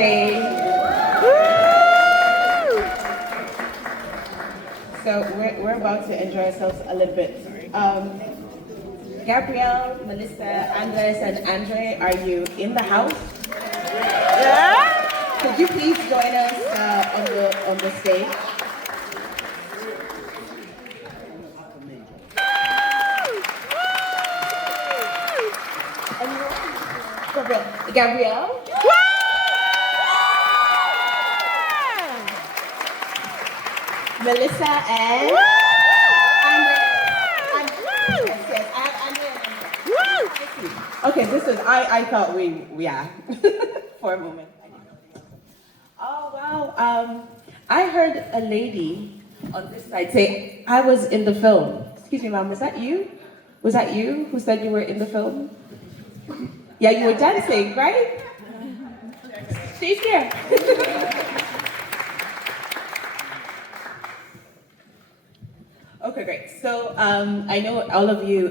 stage. So we're about to enjoy ourselves a little bit. Gabrielle, Melissa, Andres, and Andre, are you in the house? Yeah. Could you please join us on the stage? Gabrielle? Melissa and okay, this is I thought yeah for a moment. Oh wow, I heard a lady on this side say I was in the film. Excuse me, ma'am, was that you? Was that you who said you were in the film? Yeah, you were dancing, right? She's here. Okay, great. So I know all of you,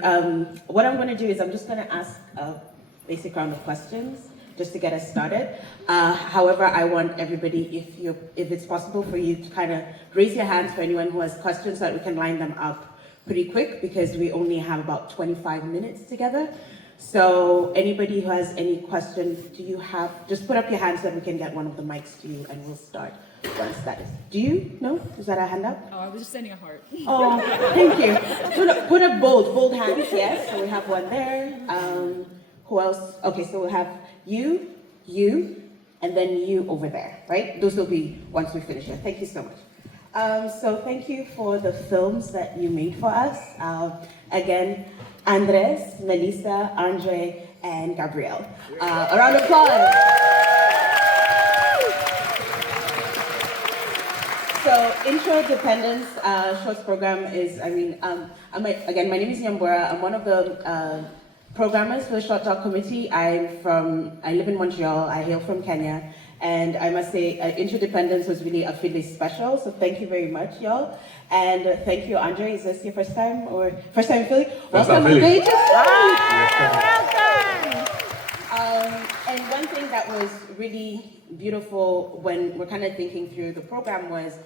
what I'm going to do is I'm just going to ask a basic round of questions just to get us started. However, I want everybody, if it's possible for you to kind of raise your hands for anyone who has questions so that we can line them up pretty quick because we only have about 25 minutes together. So anybody who has any questions, just put up your hands so that we can get one of the mics to you and we'll start once that is. Do you? No? Is that a hand up? Oh, I was just sending a heart. Oh, thank you. Put up bold hands, yes. So we have one there. Who else? Okay, so we'll have you, and then you over there, right? Those will be once we finish here. Thank you so much. So thank you for the films that you made for us. Again, Andres, Melissa, Andre, and Gabrielle. A round of applause. So, Intradependence shorts program is, my name is Nyambura. I'm one of the programmers for the Short Talk Committee. I live in Montreal. I hail from Kenya. And I must say, Intradependence was really a Philly special. So thank you very much, y'all. And thank you, Andre. Is this your first time in Philly? Welcome, Philly. Welcome. And one thing that was really beautiful when we're kind of thinking through the program was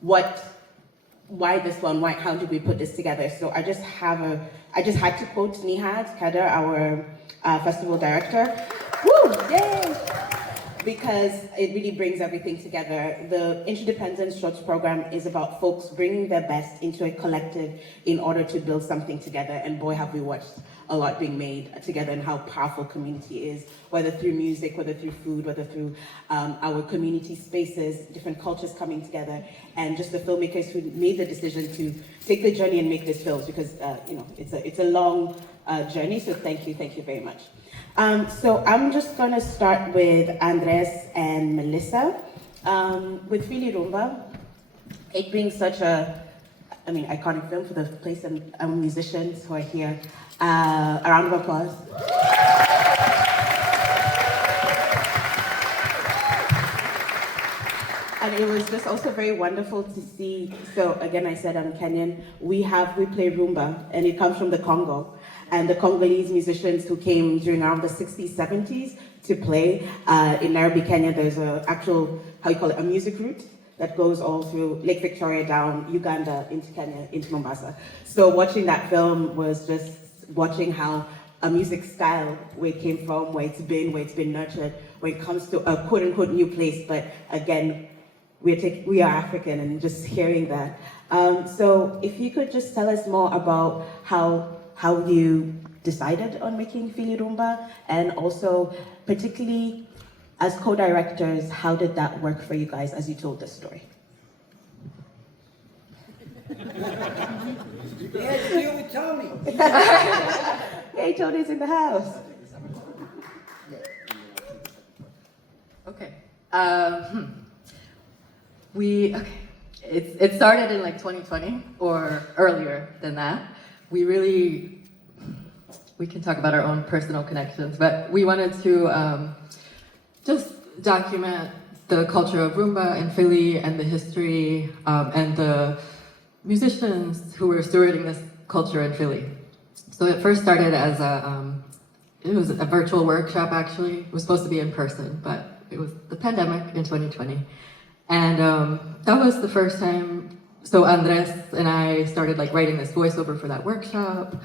why this one? How did we put this together? So I just had to quote Nihad Kader, our festival director. Woo! Yay! Because it really brings everything together. The Interdependence Shorts program is about folks bringing their best into a collective in order to build something together. And boy, have we watched a lot being made together and how powerful community is, whether through music, whether through food, whether through our community spaces, different cultures coming together, and just the filmmakers who made the decision to take the journey and make these films because it's a long journey. So thank you very much. So I'm just gonna start with Andres and Melissa. With Fili Rumba, it being such iconic film for the place and musicians who are here. A round of applause. And it was just also very wonderful to see. So again, I said I'm Kenyan. We play rumba, and it comes from the Congo. And the Congolese musicians who came during around the 60s, 70s to play. In Nairobi, Kenya, there's a music route that goes all through Lake Victoria, down Uganda, into Kenya, into Mombasa. So watching that film was just watching how a music style, where it came from, where it's been nurtured, when it comes to a quote-unquote new place, but again, we are African, and just hearing that. So if you could just tell us more about how you decided on making Fili Rumba, and also particularly as co-directors, how did that work for you guys as you told the story? They had to deal with Tony. Hey, Tony's in the house. Okay. It started in like 2020 or earlier than that. We can talk about our own personal connections, but we wanted to just document the culture of rumba in Philly and the history and the musicians who were stewarding this culture in Philly. So it first started as it was a virtual workshop actually. It was supposed to be in person, but it was the pandemic in 2020. And that was the first time, so Andres and I started like writing this voiceover for that workshop.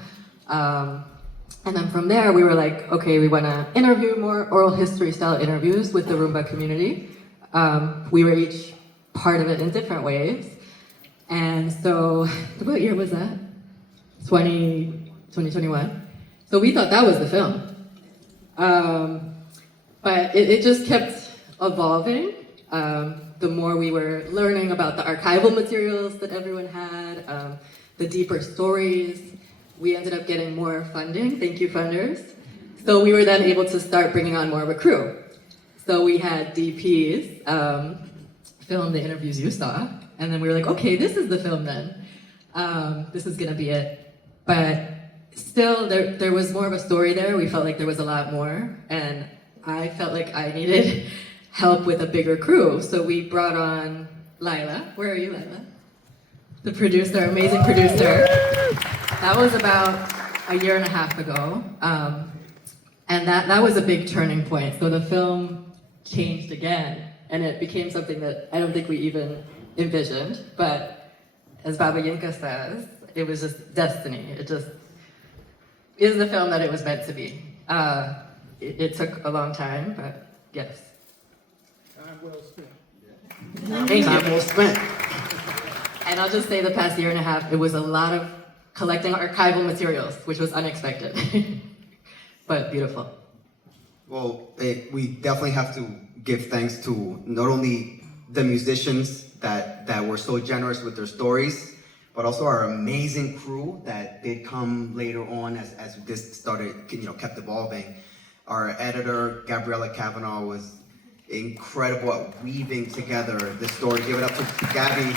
And then from there, we were like, okay, we want to interview more oral history style interviews with the Rumba community. We were each part of it in different ways. And so, what year was that? 2021. So we thought that was the film. But it just kept evolving. The more we were learning about the archival materials that everyone had, the deeper stories, we ended up getting more funding. Thank you, funders. So we were then able to start bringing on more of a crew. So we had DPs film the interviews you saw, and then we were like, okay, this is the film then. This is gonna be it. But still, there was more of a story there. We felt like there was a lot more, and I felt like I needed help with a bigger crew. So we brought on Lila. Where are you, Lila? The producer, amazing producer. That was about a year and a half ago. And that was a big turning point. So the film changed again, and it became something that I don't think we even envisioned. But as Baba Yinka says, it was just destiny. It just is the film that it was meant to be. It took a long time, but yes. Time well spent. Thank Time you. well spent. And I'll just say the past year and a half, it was a lot of collecting archival materials, which was unexpected, but beautiful. Well, we definitely have to give thanks to not only the musicians that were so generous with their stories, but also our amazing crew that did come later on as this started, kept evolving. Our editor, Gabrielle Kavanaugh, was incredible at weaving together this story. Give it up to Gabby.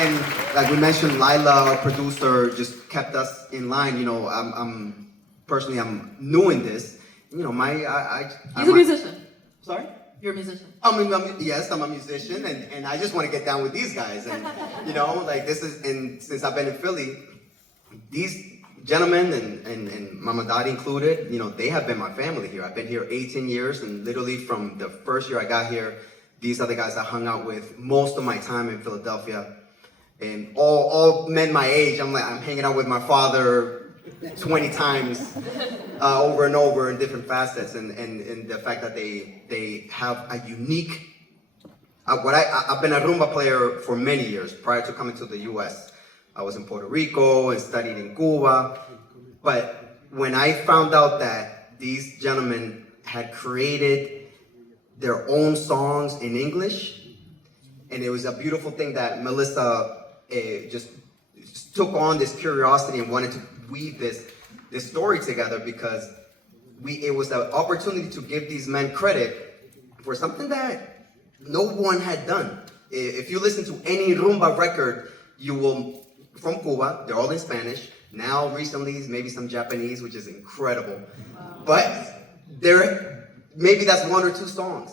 And like we mentioned, Lila, our producer, just kept us in line. I'm personally new in this. He's a musician. Sorry? You're a musician. Yes, I'm a musician, and I just want to get down with these guys. And since I've been in Philly, these gentlemen and Mama Dadi included, they have been my family here. I've been here 18 years, and literally from the first year I got here, these are the guys I hung out with most of my time in Philadelphia. And all men my age, I'm hanging out with my father 20 times over and over in different facets. And the fact that they have a unique, I've been a rumba player for many years prior to coming to the US. I was in Puerto Rico and studied in Cuba. But when I found out that these gentlemen had created their own songs in English, and it was a beautiful thing that Melissa just took on this curiosity and wanted to weave this story together, because it was an opportunity to give these men credit for something that no one had done. If you listen to any rumba record, you will, from Cuba, they're all in Spanish. Now, recently, maybe some Japanese, which is incredible. Wow. But maybe that's one or two songs.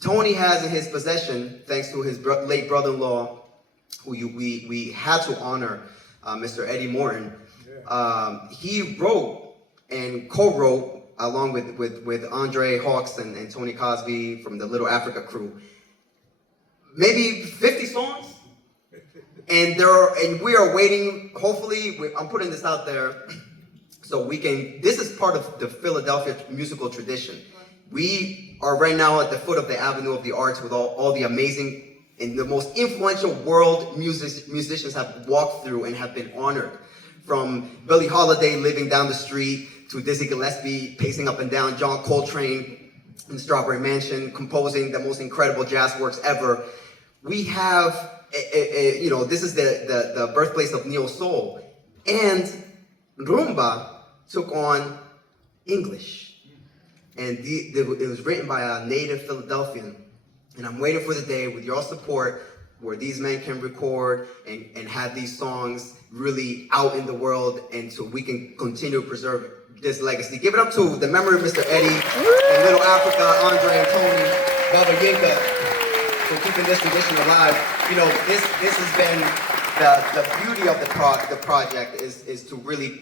Tony has in his possession, thanks to his late brother-in-law, who we had to honor, Mr. Eddie Morton. He wrote and co-wrote, along with Andre Hawks and Tony Cosby from the Little Afrika crew, maybe 50 songs. And we are waiting, hopefully, I'm putting this out there, so this is part of the Philadelphia musical tradition. We are right now at the foot of the Avenue of the Arts with all the amazing and the most influential world musicians have walked through and have been honored. From Billie Holiday living down the street, to Dizzy Gillespie pacing up and down, John Coltrane in Strawberry Mansion composing the most incredible jazz works ever. We have, this is the birthplace of neo soul. And rumba took on English. And it was written by a native Philadelphian. And I'm waiting for the day, with your support, where these men can record and have these songs really out in the world, and so we can continue to preserve this legacy. Give it up to the memory of Mr. Eddie, and Little Afrika, Andre and Tony, Baba Yinka, for keeping this tradition alive. This has been the beauty of the project is to really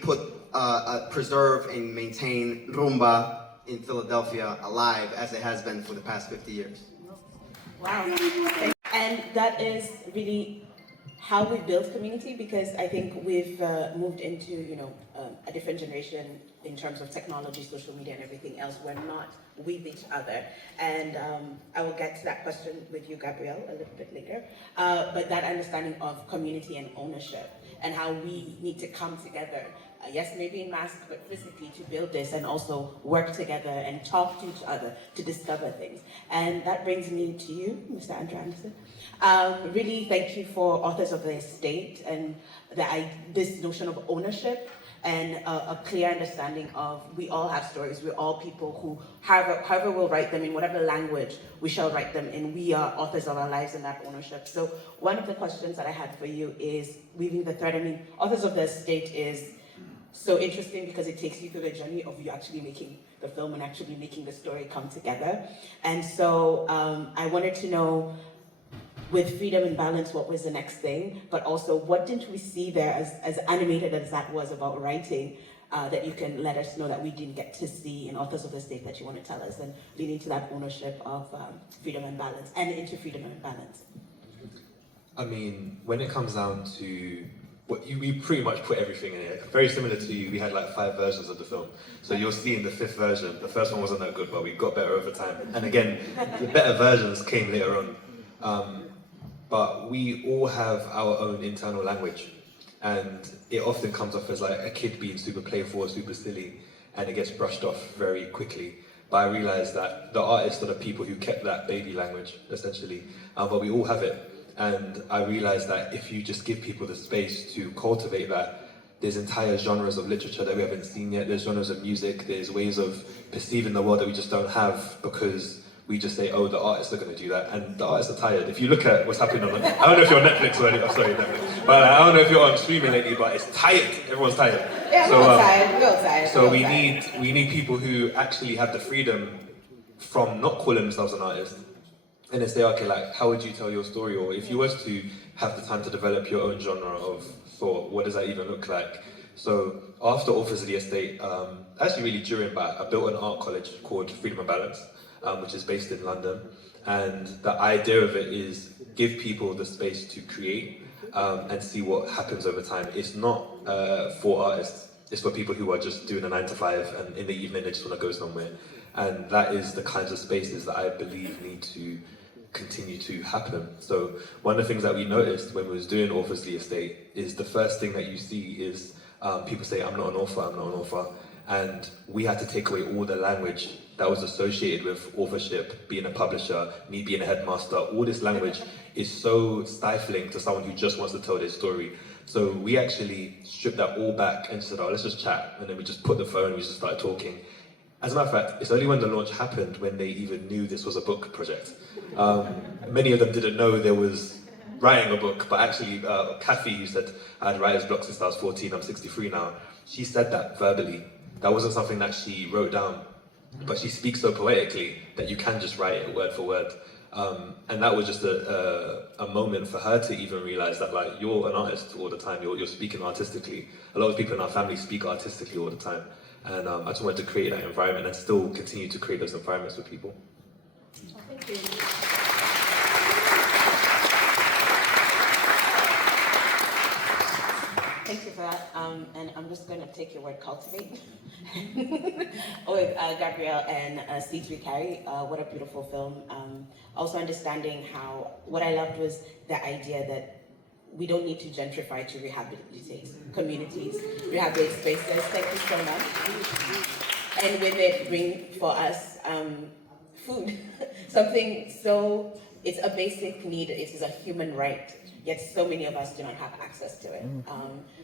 preserve and maintain rumba in Philadelphia alive as it has been for the past 50 years. Wow. And that is really how we build community, because I think we've moved into, a different generation in terms of technology, social media, and everything else. We're not with each other. And I will get to that question with you, Gabrielle, a little bit later. But that understanding of community and ownership and how we need to come together, yes, maybe in mass, but physically, to build this and also work together and talk to each other to discover things. And that brings me to you, Mr. Andrew Anderson. Really, thank you for Authors of the Estate and this notion of ownership and a clear understanding of we all have stories. We're all people who, however we'll write them in whatever language we shall write them in, we are authors of our lives and that ownership. So one of the questions that I had for you is weaving the thread. I mean, Authors of the Estate is so interesting because it takes you through the journey of you actually making the film and actually making the story come together. And so I wanted to know, with Freedom and Balance, what was the next thing? But also, what didn't we see there, as animated as that was about writing, that you can let us know that we didn't get to see in Authors of the State that you want to tell us, and leading to that ownership of Freedom and Balance, and into Freedom and Balance? I mean, when it comes down to we pretty much put everything in it. Very similar to you, we had like 5 versions of the film. So you'll see in the 5th version, the first one wasn't that good, but we got better over time. And again, the better versions came later on. But we all have our own internal language. And it often comes off as like a kid being super playful or super silly, and it gets brushed off very quickly. But I realized that the artists are the people who kept that baby language, essentially. But we all have it. And I realized that if you just give people the space to cultivate that, there's entire genres of literature that we haven't seen yet, there's genres of music, there's ways of perceiving the world that we just don't have because we just say, oh, the artists are going to do that, and the artists are tired. If you look at what's happening on, I don't know if you're on Netflix already, I'm sorry, Netflix, but I don't know if you're on streaming lately, but it's tired, everyone's tired. Yeah, we're all tired, we're all tired. So we need people who actually have the freedom from not calling themselves an artist, and then say, okay, like, how would you tell your story? Or if you was to have the time to develop your own genre of thought, what does that even look like? So after Authors of the Estate, actually really during that, I built an art college called Freedom and Balance, which is based in London. And the idea of it is give people the space to create and see what happens over time. It's not for artists, it's for people who are just doing a 9 to 5 and in the evening they just want to go somewhere. And that is the kinds of spaces that I believe need to continue to happen. So one of the things that we noticed when we was doing Authors of the Estate is the first thing that you see is people say, I'm not an author, I'm not an author. And we had to take away all the language that was associated with authorship, being a publisher, me being a headmaster. All this language is so stifling to someone who just wants to tell their story. So we actually stripped that all back and said, oh, let's just chat. And then we just put the phone, we just started talking. As a matter of fact, it's only when the launch happened when they even knew this was a book project. Many of them didn't know there was writing a book, but actually Kathy, who said I had writer's block since I was 14, I'm 63 now, she said that verbally. That wasn't something that she wrote down, but she speaks so poetically that you can just write it word for word. And that was just a moment for her to even realize that, like, you're an artist all the time, you're speaking artistically. A lot of people in our family speak artistically all the time. And I just wanted to create that environment and still continue to create those environments for people. Thank you. Thank you for that. And I'm just going to take your word, cultivate, with Gabrielle and Seeds We Carry. What a beautiful film. Also understanding how, what I loved was the idea that we don't need to gentrify to rehabilitate communities, rehabilitate spaces. Thank you so much. And with it, bring for us food. Something so, it's a basic need, it is a human right, yet so many of us do not have access to it.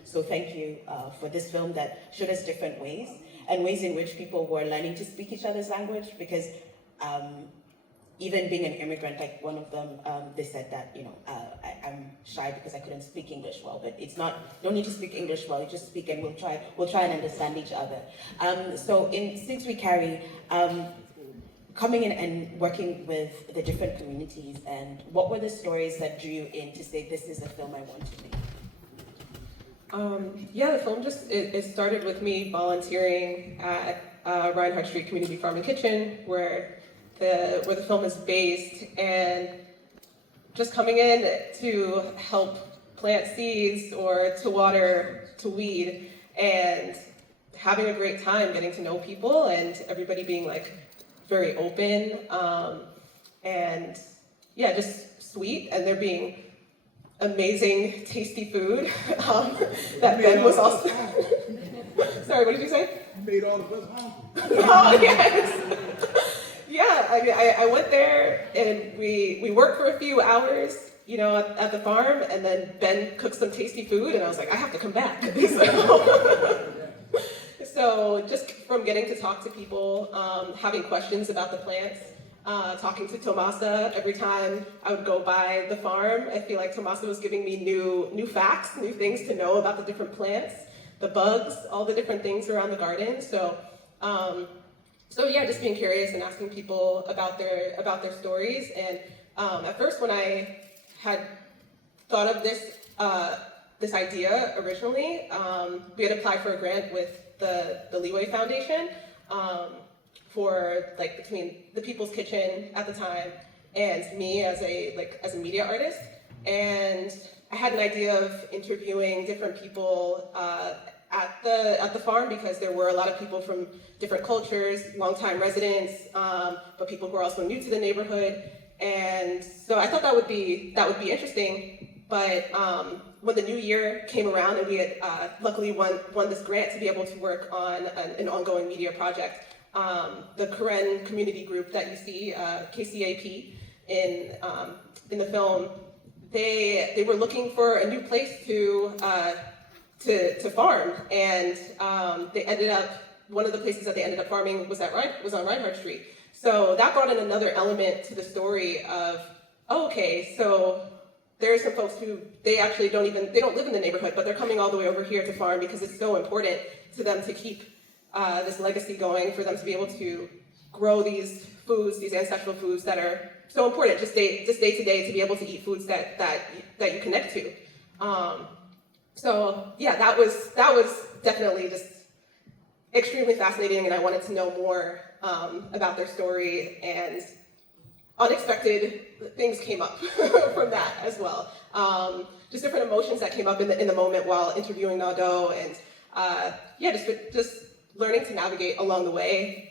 So thank you for this film that showed us different ways, and ways in which people were learning to speak each other's language, because even being an immigrant, like one of them, they said that, I'm shy because I couldn't speak English well, but it's not, you don't need to speak English well, you just speak and we'll try and understand each other. So since we carry, coming in and working with the different communities, and what were the stories that drew you in to say, this is a film I want to make? Yeah, the film it started with me volunteering at Reinhardt Street Community Farm and Kitchen, where the film is based, and just coming in to help plant seeds or to water, to weed, and having a great time getting to know people and everybody being like very open and yeah, just sweet, and there being amazing, tasty food that Ben was also. Sorry, what did you say? You made all of us hungry. Oh yes. Yeah, I mean, I went there and we worked for a few hours, you know, at the farm, and then Ben cooked some tasty food, and I was like, I have to come back. So just from getting to talk to people, having questions about the plants, talking to Tomasa every time I would go by the farm, I feel like Tomasa was giving me new facts, new things to know about the different plants, the bugs, all the different things around the garden. So yeah, just being curious and asking people about their stories. And at first, when I had thought of this idea originally, we had applied for a grant with the Leeway Foundation for like between the People's Kitchen at the time and me as a media artist. And I had an idea of interviewing different people at the farm, because there were a lot of people from different cultures, longtime residents, but people who are also new to the neighborhood. And so I thought that would be interesting. But when the new year came around and we had luckily won this grant to be able to work on an ongoing media project, the Karen community group that you see, KCAP, in the film, they were looking for a new place to farm, and they ended up, one of the places that they ended up farming was on Reinhardt Street. So that brought in another element to the story of, oh, okay, so there are some folks who they don't live in the neighborhood, but they're coming all the way over here to farm because it's so important to them to keep this legacy going, for them to be able to grow these foods, these ancestral foods that are so important just day to day, to be able to eat foods that you connect to. So yeah, that was definitely just extremely fascinating, and I wanted to know more about their story, and unexpected things came up from that as well. Just different emotions that came up in the moment while interviewing Naudot, and yeah, just learning to navigate along the way,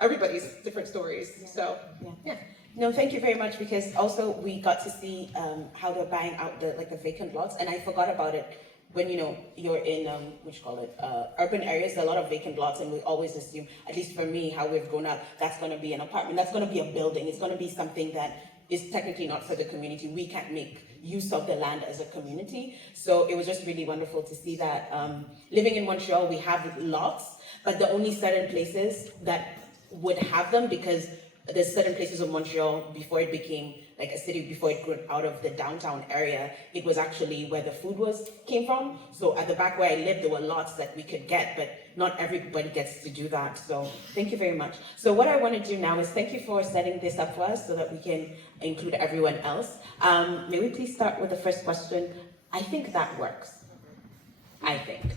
everybody's different stories. So yeah. No, thank you very much, because also we got to see how they're buying out the vacant lots, and I forgot about it. When you're in urban areas, there are a lot of vacant lots, and we always assume, at least for me, how we've grown up, that's going to be an apartment, that's going to be a building, it's going to be something that is technically not for the community. We can't make use of the land as a community. So it was just really wonderful to see that. Living in Montreal, we have lots, but there are only certain places that would have them, because there's certain places of Montreal, before it became like a city, before it grew out of the downtown area, it was actually where the food came from. So at the back where I lived, there were lots that we could get, but not everybody gets to do that. So thank you very much. So what I want to do now is thank you for setting this up for us so that we can include everyone else. May we please start with the first question? I think that works. I think.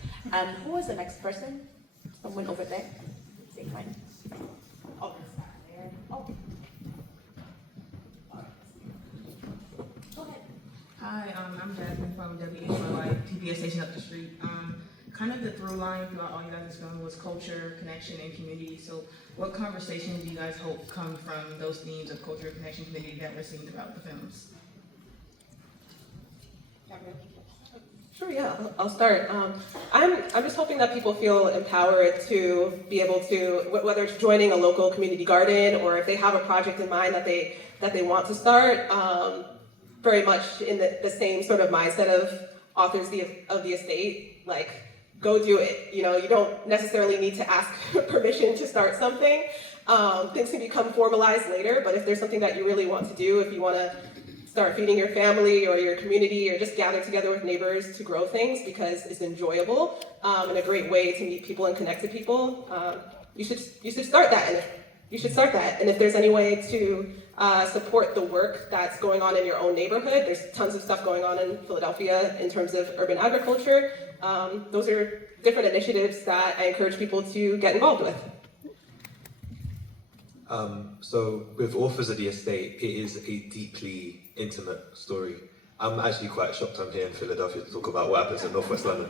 Who was the next person? Someone over there? Same line. Oh. Oh. Go ahead. Hi, I'm Jasmine from WHYY TPS station up the street. Kind of the through line throughout all you guys' film was culture, connection, and community. So what conversations do you guys hope come from those themes of culture, connection, community that we're seeing throughout the films? Sure, yeah, I'll start. I'm just hoping that people feel empowered to be able to, whether it's joining a local community garden or if they have a project in mind that they want to start, very much in the same sort of mindset of authors of the estate, like, go do it. You don't necessarily need to ask permission to start something. Things can become formalized later, but if there's something that you really want to do, if you want to start feeding your family or your community, or just gather together with neighbors to grow things because it's enjoyable and a great way to meet people and connect to people, you should start that. And if there's any way to support the work that's going on in your own neighborhood, there's tons of stuff going on in Philadelphia in terms of urban agriculture. Those are different initiatives that I encourage people to get involved with. So with Authors of the Estate, it is a deeply intimate story. I'm actually quite shocked I'm here in Philadelphia to talk about what happens in Northwest London.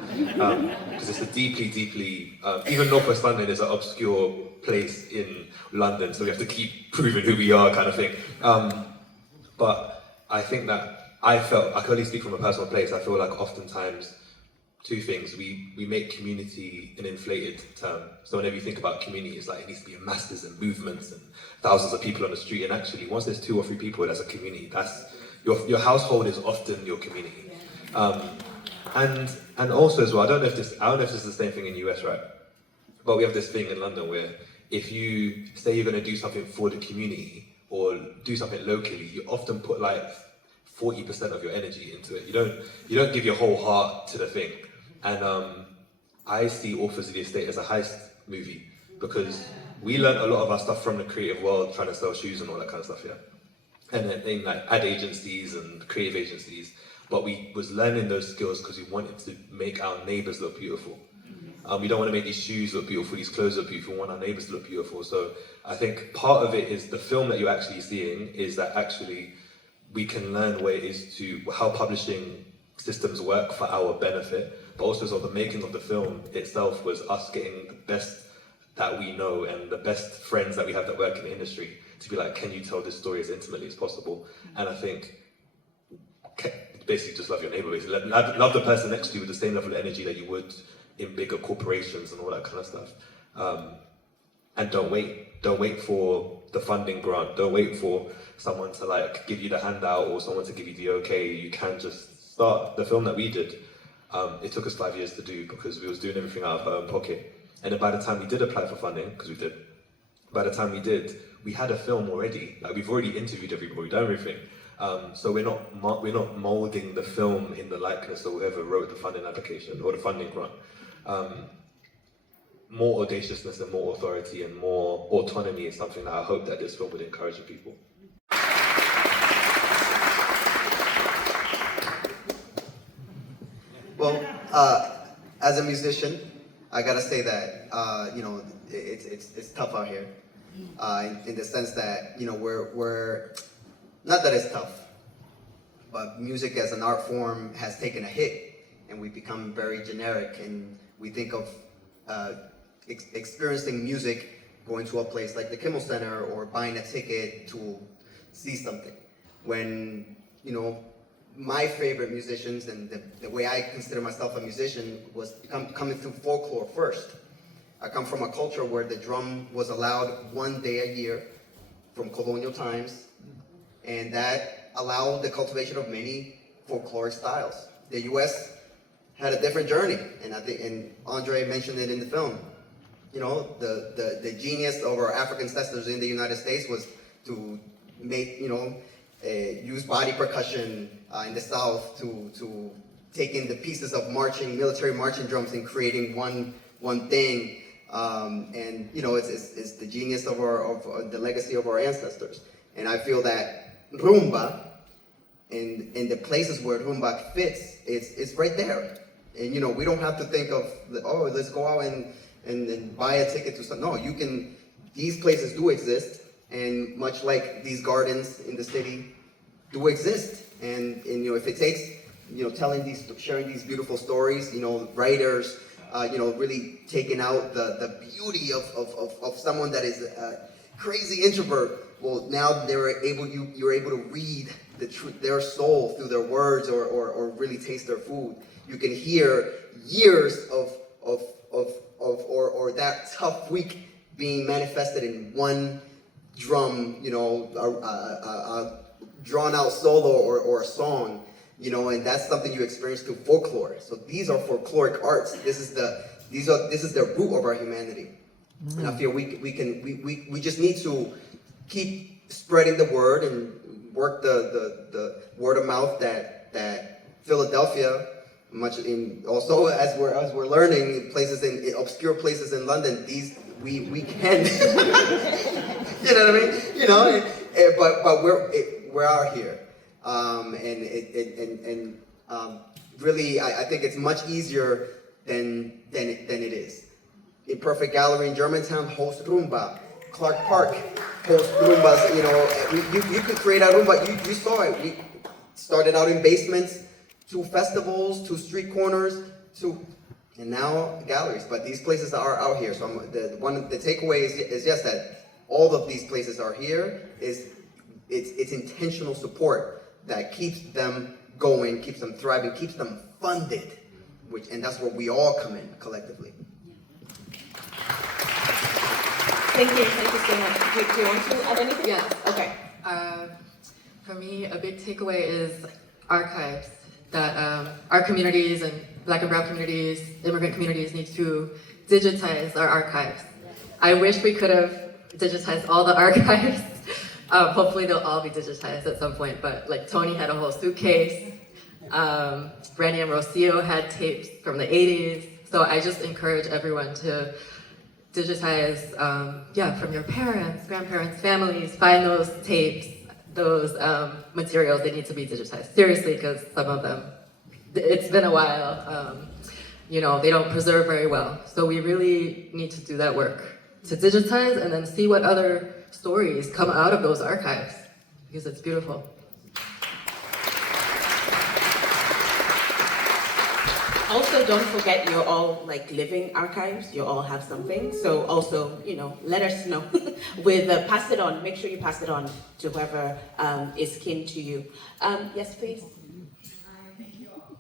Because it's a deeply, even Northwest London is an obscure place in London, so we have to keep proving who we are kind of thing. But I think that I can only speak from a personal place, I feel like oftentimes two things. We make community an inflated term. So whenever you think about community, it's like it needs to be masses and movements and thousands of people on the street. And actually, once there's 2 or 3 people, that's a community. That's your household is often your community. And also as well, I don't know if this is the same thing in the US, right? But we have this thing in London where if you say you're going to do something for the community or do something locally, you often put like 40% of your energy into it. You don't give your whole heart to the thing. And I see Authors of the Estate as a heist movie because we learned a lot of our stuff from the creative world, trying to sell shoes and all that kind of stuff, yeah. And then in like ad agencies and creative agencies, but we was learning those skills because we wanted to make our neighbors look beautiful. We don't want to make these shoes look beautiful, these clothes look beautiful, we want our neighbors to look beautiful. So I think part of it is the film that you're actually seeing is that actually we can learn what it is to, how publishing systems work for our benefit, but also so the making of the film itself was us getting the best that we know and the best friends that we have that work in the industry to be like, can you tell this story as intimately as possible? And I think basically just love your neighbor, basically. Love the person next to you with the same level of energy that you would in bigger corporations and all that kind of stuff. And don't wait for the funding grant, don't wait for someone to like give you the handout or someone to give you the okay. You can just start. The film that we did, it took us 5 years to do because we was doing everything out of our own pocket. And then by the time we did apply for funding, because we did, by the time we did, we had a film already. Like we've already interviewed everybody, done everything. So we're not molding the film in the likeness of whoever wrote the funding application or the funding grant. More audaciousness and more authority and more autonomy is something that I hope that this film would encourage the people. Well, as a musician, I gotta say that it's tough out here, in the sense that we're not that it's tough, but music as an art form has taken a hit, and we've become very generic, and we think of experiencing music going to a place like the Kimmel Center or buying a ticket to see something. When my favorite musicians and the way I consider myself a musician was coming through folklore first. I come from a culture where the drum was allowed 1 day a year from colonial times, and that allowed the cultivation of many folkloric styles. The US had a different journey, and I think, and Andre mentioned it in the film. The genius of our African ancestors in the United States was to make, use body percussion in the South to take in the pieces of military marching drums and creating one thing. And it's the genius of the legacy of our ancestors. And I feel that rumba, in the places where rumba fits, it's right there. And we don't have to think of let's go out and buy a ticket to something. No, these places do exist, and much like these gardens in the city do exist. And if it takes sharing these beautiful stories, writers, really taking out the beauty of someone that is a crazy introvert. Well, now you're able to read their soul through their words, or really taste their food. You can hear years of that tough week being manifested in one drum, a drawn out solo or a song, and that's something you experience through folklore. So these are folkloric arts. This is the root of our humanity. Mm-hmm. And I feel we just need to keep spreading the word and work the word of mouth that Philadelphia, also as we're learning in obscure places in London, we can you know what I mean? But we're out here, and really I think it's much easier than it is. Imperfect Gallery in Germantown hosts Rumba. Clark Park host Rumbas, you know, you could create a Rumba, you saw it. We started out in basements, to festivals, to street corners, and now galleries. But these places are out here. So the takeaway is just that all of these places are here. It's intentional support that keeps them going, keeps them thriving, keeps them funded, and that's where we all come in collectively. Thank you so much. Do you want to add anything? Yes. Okay. For me, a big takeaway is archives that our communities and Black and Brown communities, immigrant communities need to digitize our archives. I wish we could have digitized all the archives. Hopefully they'll all be digitized at some point, but like Tony had a whole suitcase. Brandy and Rocio had tapes from the 80s. So I just encourage everyone to digitize, from your parents, grandparents, families, find those tapes, those materials. They need to be digitized, seriously, because some of them, it's been a while, they don't preserve very well. So we really need to do that work, to digitize and then see what other stories come out of those archives, because it's beautiful. Also, don't forget you're all like living archives. You all have something. So also, let us know. Pass it on. Make sure you pass it on to whoever is kin to you. Yes, please. Thank you all.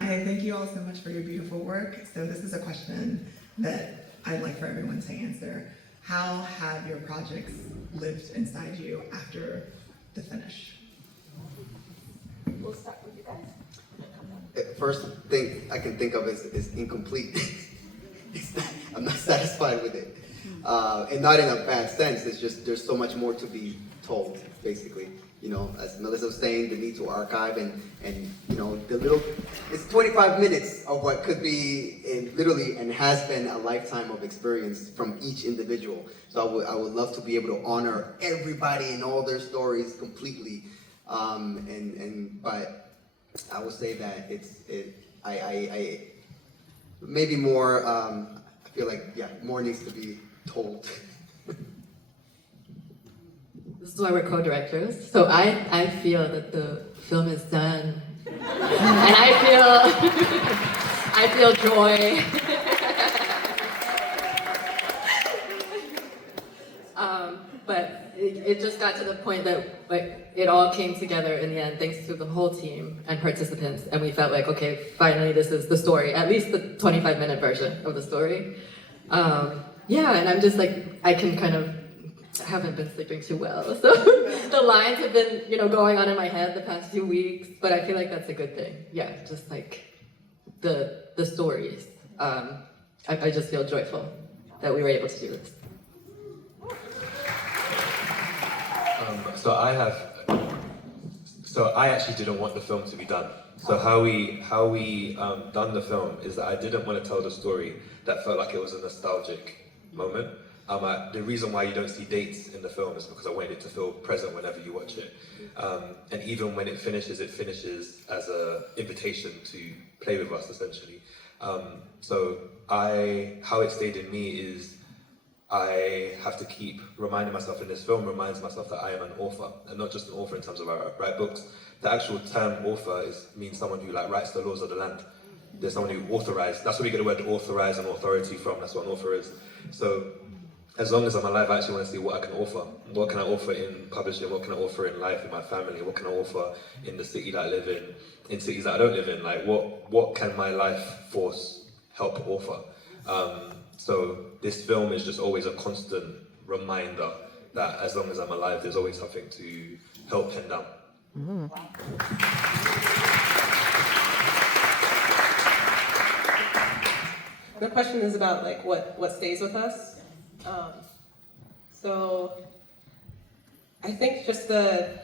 Hi, thank you all so much for your beautiful work. So this is a question that I'd like for everyone to answer. How have your projects lived inside you after the finish? We'll start with you guys. First thing I can think of is incomplete. I'm not satisfied with it. And not in a bad sense, it's just there's so much more to be told, basically. As Melissa was saying, the need to archive and it's 25 minutes of what could be literally and has been a lifetime of experience from each individual. So I would love to be able to honor everybody and all their stories completely. But I would say that I maybe more, I feel like, more needs to be told. This is why we're co-directors. So I feel that the film is done. And I feel joy. But it just got to the point that it all came together in the end, thanks to the whole team and participants. And we felt like, okay, finally this is the story, at least the 25-minute version of the story. And I'm just like, I haven't been sleeping too well. So the lines have been, going on in my head the past few weeks, but I feel like that's a good thing. Yeah, just like the stories. I just feel joyful that we were able to do this. So I actually didn't want the film to be done. So how we done the film is that I didn't want to tell the story that felt like it was a nostalgic moment. The reason why you don't see dates in the film is because I wanted it to feel present whenever you watch it. And even when it finishes as an invitation to play with us, essentially. How it stayed in me is I have to keep reminding myself, and this film reminds myself that I am an author, and not just an author in terms of I write books. The actual term author means someone who writes the laws of the land. There's someone who authorized. That's where we get the word authorize and authority from. That's what an author is. So as long as I'm alive, I actually want to see what I can offer. What can I offer in publishing? What can I offer in life, in my family? What can I offer in the city that I live in cities that I don't live in? What can my life force help offer? So this film is just always a constant reminder that as long as I'm alive, there's always something to help pen down. Mm. The question is about what stays with us. So I think just the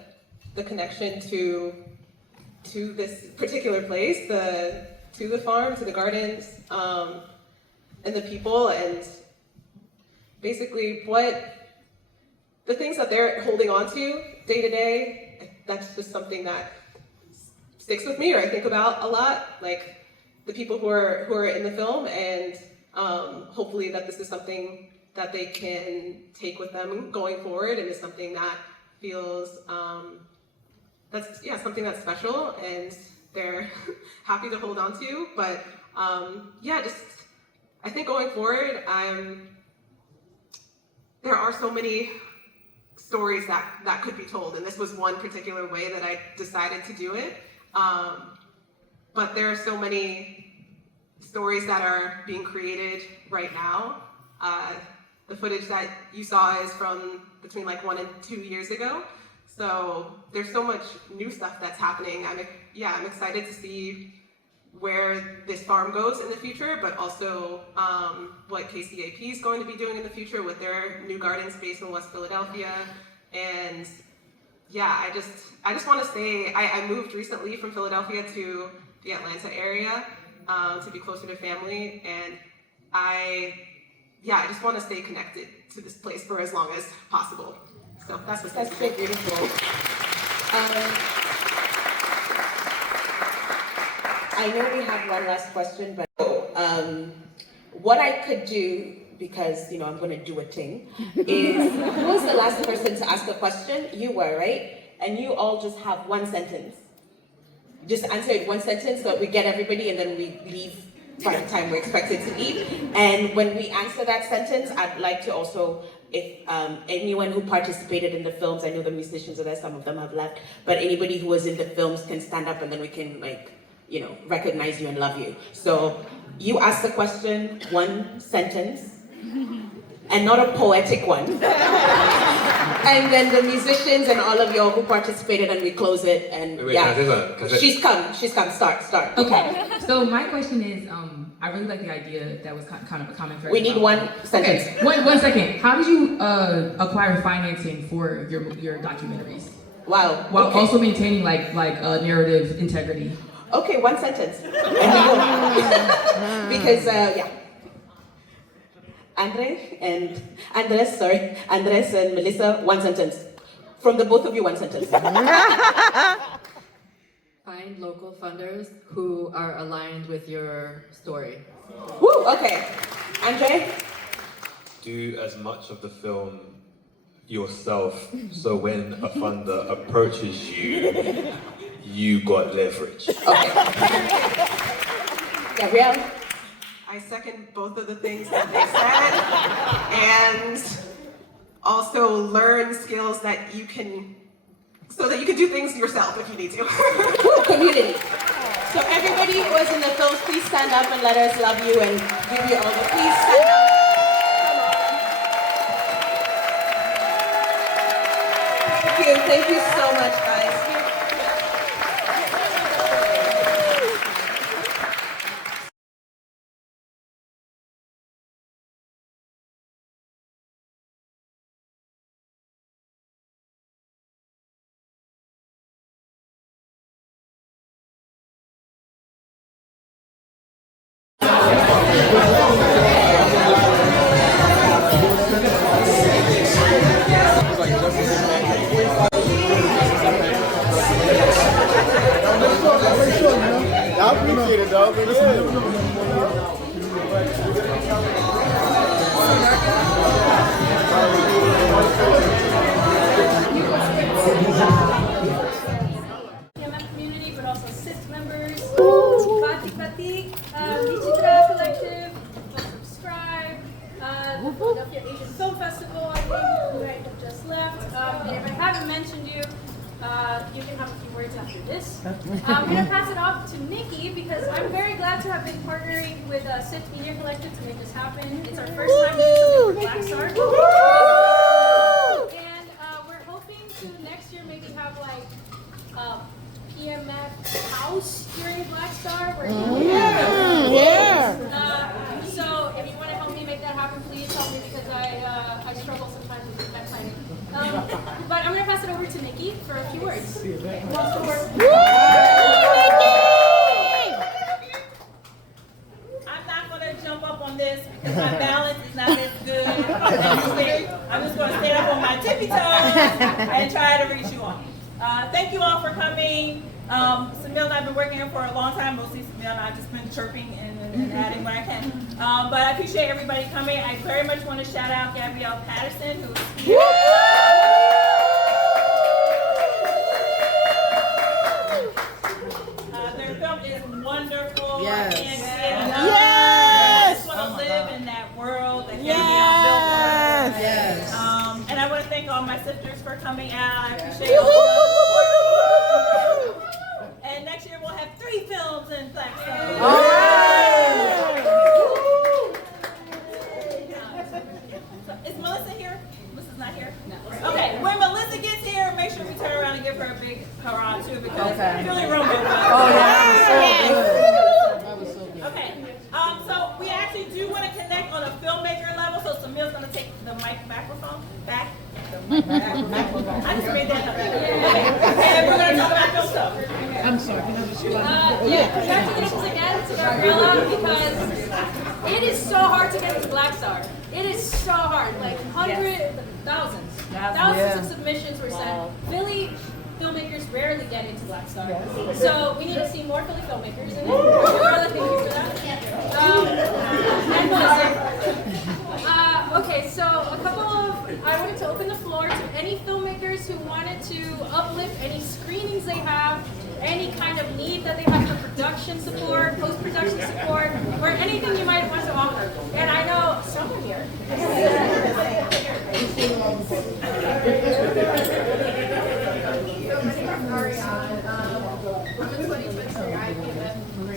connection to this particular place, to the farm, to the gardens, and the people, and basically the things that they're holding on to day to day. That's just something that sticks with me, or I think about a lot. Like the people who are in the film, and hopefully that this is something that they can take with them going forward, and is something that feels, something that's special and they're happy to hold on to. But I think going forward, there are so many stories that could be told, and this was one particular way that I decided to do it. But there are so many stories that are being created right now. The footage that you saw is from between like 1 and 2 years ago. So there's so much new stuff that's happening. I'm excited to see where this farm goes in the future, but also what KCAP is going to be doing in the future with their new garden space in West Philadelphia. And I just want to say, I moved recently from Philadelphia to the Atlanta area to be closer to family, and I just want to stay connected to this place for as long as possible. So that's so beautiful. I know we have one last question, but what I could do, because I'm going to do a thing, is who was the last person to ask a question? You were, right? And you all just have one sentence. Just answer it one sentence so that we get everybody, and then we leave by the time we're expected to leave. And when we answer that sentence, I'd like to also, if anyone who participated in the films, I know the musicians are there, some of them have left, but anybody who was in the films can stand up, and then we can recognize you and love you. So you ask the question, one sentence, and not a poetic one. And then the musicians and all of y'all who participated, and we close it. And she's come. Start. Okay. So my question is, I really like the idea that was kind of a commentary. We need one sentence. Okay. One second. How did you acquire financing for your documentaries? Wow. While also maintaining like narrative integrity. Okay, one sentence. Because Andres and Melissa, one sentence. From the both of you, one sentence. Find local funders who are aligned with your story. Woo, okay. Andre? Do as much of the film yourself, so when a funder approaches you, you got leverage. Okay. Gabrielle? I second both of the things that they said, and also learn skills that you can, so that you can do things yourself if you need to. Community. So everybody who was in the films, please stand up and let us love you and give you all the, please stand up. Thank you so much, guys. I appreciate it, dog. But PMF community, but also SIFT members, Intradependence Collective, Subscribe, the Philadelphia Asian Film Festival, I think, who I have just left. If I haven't mentioned you, you can have a few words after this. I'm going to pass it off to Nikki because I'm very glad to have been partnering with SIFTMedia Collective to make this happen. It's our first time doing something with BlackStar. And we're hoping to next year maybe have like PMF house during BlackStar. Where so if you want to help me make that happen, please help me because I struggle sometimes with that timing. But I'm going to pass it over to Nikki for a few words. I'm not going to jump up on this because my balance is not as good. I'm just going to stay up on my tippy toes and try to reach you all. Thank you all for coming. Samil and I have been working here for a long time. Mostly Samil and I have just been chirping in the and adding what I can. But I appreciate everybody coming. I very much want to shout out Gabrielle Patterson, who's here. Their film is wonderful. Yes. I can't say it Yes. enough. I just want to live in that world that Gabrielle built for us. Yes. And I want to thank all my SIFTers for coming out. I appreciate all the support. And next year we'll have 3 films in BlackStar. Is Melissa here? Melissa's not here? No. Okay, when Melissa gets here, make sure we turn around and give her a big hurrah too, because Philly Rumba was. Oh, yeah, that was so good. Okay, so we actually do want to connect on a filmmaker level, so Samil's going to take the microphone back. I just made that up. And we're going to talk about film stuff. I'm sorry, can I just Congratulations again to Gabrielle, because it is so hard to get into BlackStar. It is so hard, like thousands of submissions were sent. Philly filmmakers rarely get into BlackStar, so we need to see more Philly filmmakers. And Gabriella, thank you for that. And Melissa. Okay, so I wanted to open the floor to any filmmakers who wanted to uplift any screenings they have, any kind of need that they have for production support, post-production support, or anything you might want to offer. And I know someone here. I'm in 2023. I PMF. I'm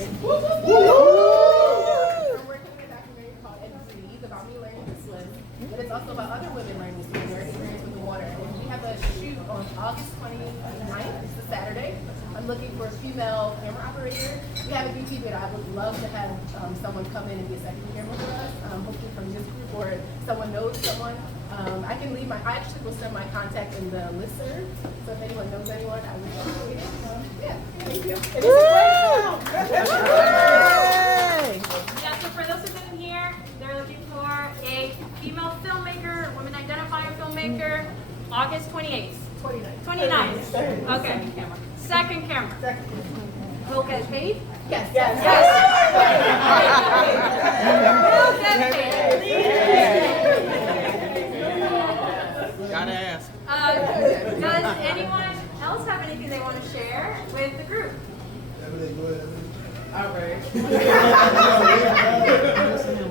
working on a documentary called NC. It's about me learning to swim. And it's also about other women learning to swim, their experience with the water. And we have a shoot on August 29th. It's a Saturday. I'm looking for a female camera operator. We have a VP, but I would love to have someone come in and be a second camera for us, hopefully from this group, or someone knows someone. I can leave I actually will send my contact in the listserv, so if anyone knows anyone, I would appreciate it. Yeah, thank you. It is a Yeah, so for those who didn't hear, they're looking for a female filmmaker, woman identifier filmmaker, August 28th. 29th. Okay. Second camera. Will get paid? Yes. Will get paid. Gotta ask. Does anyone else have anything they want to share with the group? All right.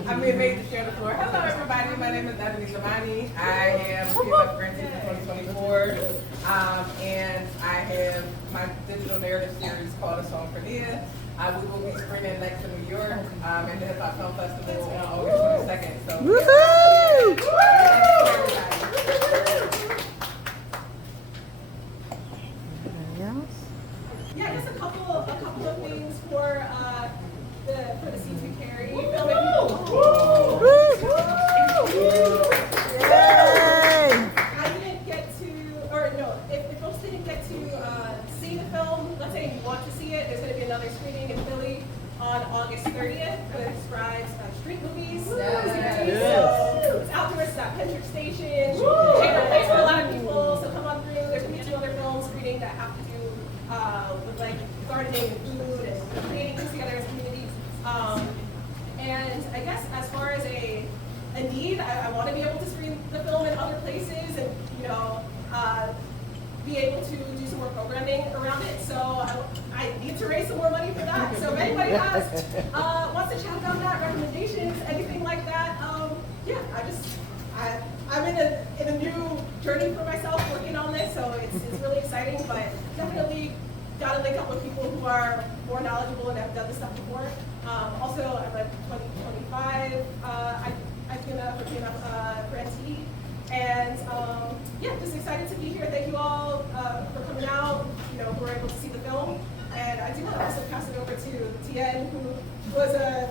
I'm being made to share the floor. Hello, everybody. My name is Ebony Zamani. I am PMF grantee for 2024. And I have my digital narrative series called A Song for Nia. We will be screening next to New York and the Hip Hop Film Festival on August 22nd. So, Yeah, just a couple of things for the scenes we carry. I didn't get to, or no, if folks didn't get to see the film, let's say you want to see it, there's going to be another screening in Philly on August 30th with Scribe's street movies. So it's outdoors, it's at Pendrick Station. Favorite place for a lot of people, so come on through. There's going to be 2 other films screening that have to do with like gardening and food and creating things together as communities. And I guess as far as a need, I want to be able to screen the film in other places and, be able to do some more programming around it. So I need to raise some more money for that. So if anybody has, wants to chat about that, recommendations, anything like that, yeah, I'm in a new journey for myself working on this, so it's really exciting, but definitely got to link up with people who are more knowledgeable and have done this stuff before. Also, I'm a 2025 PMF grantee, and yeah, just excited to be here. Thank you all for coming out, who were able to see the film. And I do want to also pass it over to Tien, who was a,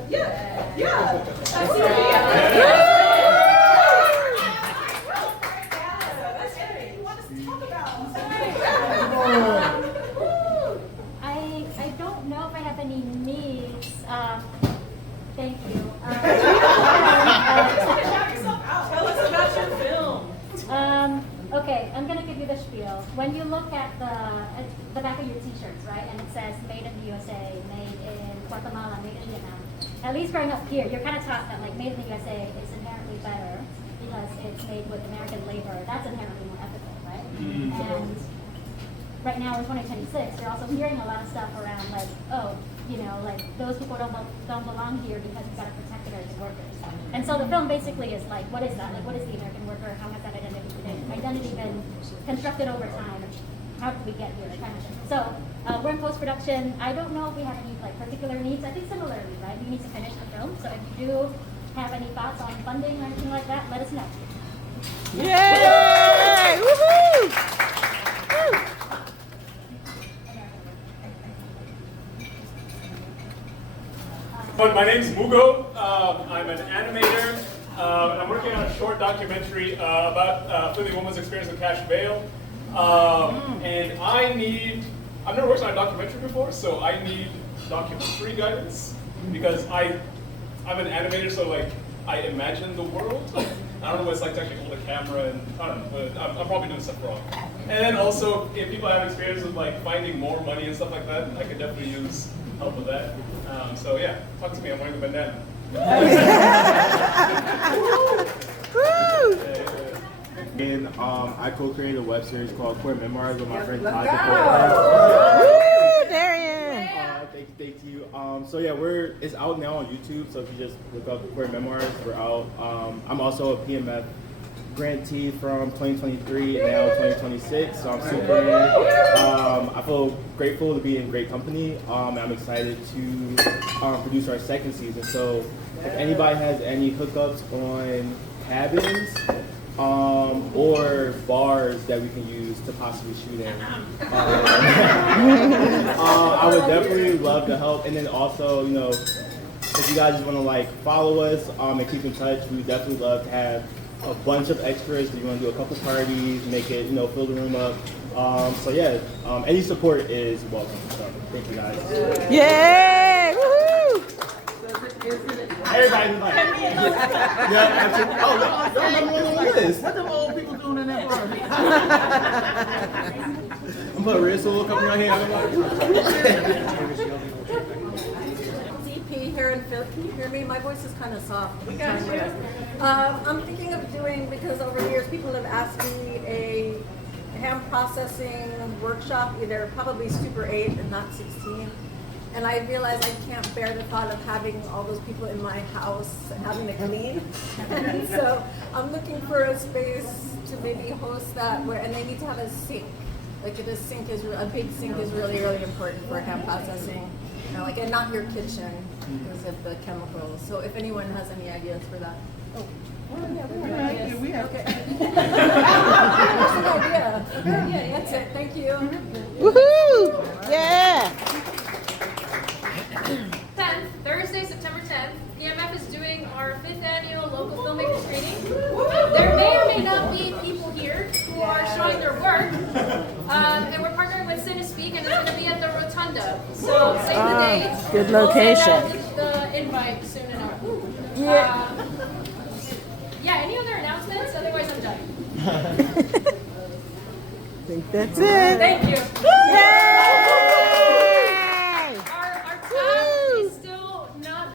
I don't know if I have any needs. Thank you. Shout yourself out. Tell us about your film. Okay, I'm gonna give you the spiel. When you look at the back of your t-shirts, right, and it says made in the USA, made in Guatemala, made in Vietnam, at least growing up here, you're kind of taught that like made in the USA is inherently better because it's made with American labor. That's inherently more ethical, right? And right now in 2026, you're also hearing a lot of stuff around like, oh, you know, like those people don't belong here because we've got to protect American workers. And so the film basically is like, what is that? Like, what is the American worker? How has that identity been constructed over time? How did we get here? Kind of thing. So we're in post-production. I don't know if we have any like particular needs. I think similarly, right? We need to finish the film. So if you do have any thoughts on funding or anything like that, let us know. Yay! Woohoo! My name's Mugo. I'm an animator. And I'm working on a short documentary about Philly woman's experience with cash bail. And I've never worked on a documentary before, so I need documentary guidance because I'm an animator, so like I imagine the world. I don't know what it's like to actually hold a camera, and I don't know, but I'm probably doing stuff wrong. And then also, if people have experience with like finding more money and stuff like that, I could definitely use help with that. So yeah, talk to me. I'm wearing a bandana. And I co-created a web series called Queer Memoirs with my friend Tatiana. Woo, Darian! Thank you. So yeah, it's out now on YouTube. So if you just look up Queer Memoirs, we're out. I'm also a PMF grantee from 2023 and now 2026. So I'm super. I feel grateful to be in great company. I'm excited to produce our second season. So if anybody has any hookups on cabins or bars that we can use to possibly shoot in, I would definitely love to help. And then also, you know, if you guys just want to like follow us and keep in touch, we would definitely love to have a bunch of extras. If you want to do a couple parties, make it, you know, fill the room up. So yeah, any support is welcome. So thank you guys. Yay! Woohoo! Everybody's like, yeah, absolutely. Oh, y'all remember one on this? What the old people doing in that bar? I'm putting red soul coming out here. DP here in Philly. Can you hear me? My voice is kind of soft. We got you. I'm thinking of doing, because over the years people have asked me a ham processing workshop, either probably Super 8 and not 16. And I realized I can't bear the thought of having all those people in my house and having to clean. And so I'm looking for a space to maybe host that, and they need to have a sink. Like a big sink is really, really important for ham processing. You know, like, and not your kitchen because of the chemicals. So if anyone has any ideas for that. Oh, yeah, we have. Okay. That's an idea. Okay, yeah, that's it. Thank you. Woohoo! Yeah! 10th, Thursday, September 10th, PMF is doing our 5th annual local filmmaker screening. There may or may not be people here who are showing their work, and we're partnering with Cinespeak, and it's going to be at the Rotunda. So save the date. Good location. We'll send out the invite soon enough. Yeah, any other announcements? Otherwise, I'm done. I think that's it. Thank you. Yay!